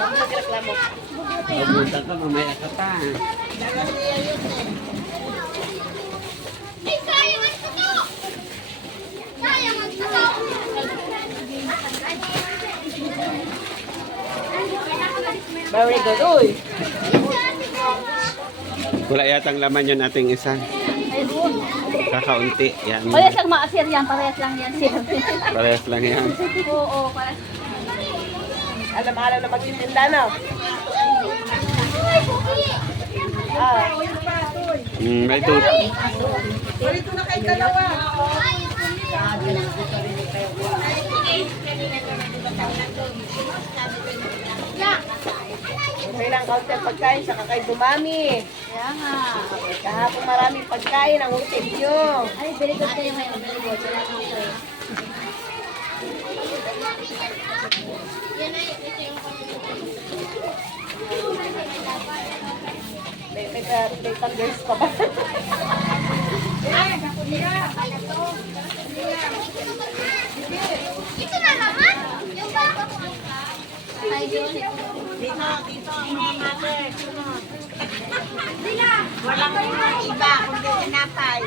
Magreklamo. Pumunta ka, mamaya ka pa. Ay, sayang ang tuto! Sayang ang tuto! Very good. Uy. Wala yatang laman yun ating isa. Kakaunti. Yan. Parehas lang maasir yan, parehas lang yan, sir. Parehas lang yan. Oo, parehas. Alam-alam na magtitinda na. Ah. May tuta. Palito na kayo dalawa. Okay lang, counter pagkain, saka kayo dumami. Kaya nga. Kahapon maraming pagkain ang utin nyo. Ay, very good kayo ngayon. Very good. Salamat kayo. May tanggers pa ba? Ito na naman! Yung bako ko. Ay, yun. Dito ang mga mother. Walang iba kundi tinapay.